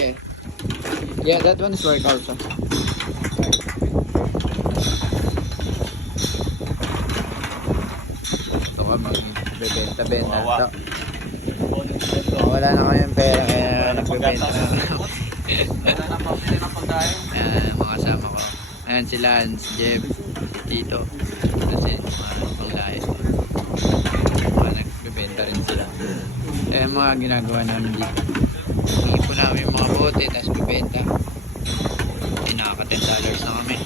Yeah. Yeah, that one is work also. Ito ka magbebenta-benta ito. Wala na kayong pera kaya nagbebenta na. Wala na pambili ng pagkain. Ayan, mga kasama ko. Ayan si Lance, Jeff, Tito. Kasi mga panglayas. Mga nagbebenta rin sila. Ayan mga ginagawa namin dito. Iipon namin yung mga bote, tapos bibenta. Ay, nakaka $10 na kami.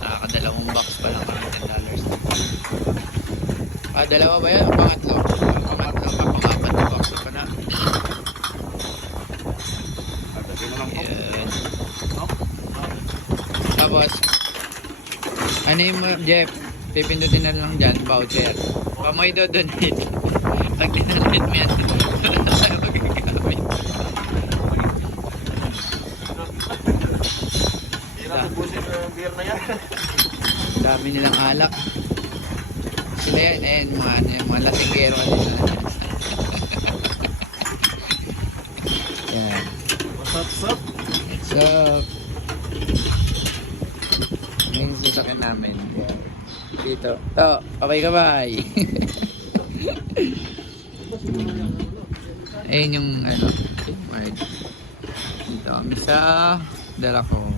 Nakakadalawang box pa lang kami $10 na. Dalawa ba yan? Pangatlo. Pangatlo pa, pangapat na box pa na. Ayan. Tapos, ano yung Jeff? Pipindutin na lang dyan, voucher. Pamoy do-donate. Pag dinonate mo yan, wala na tayo magagamit. Hirap ubusin yung beer na yan. Dami nilang alak. Sila yan, ayan, mga lasinggero kasi na. Yan. What's up? So, yung sasakyan namin. Yan. Dito. Oh, okay ka ba? Ayun yung ano, mark. Dito kami sa Dalacon.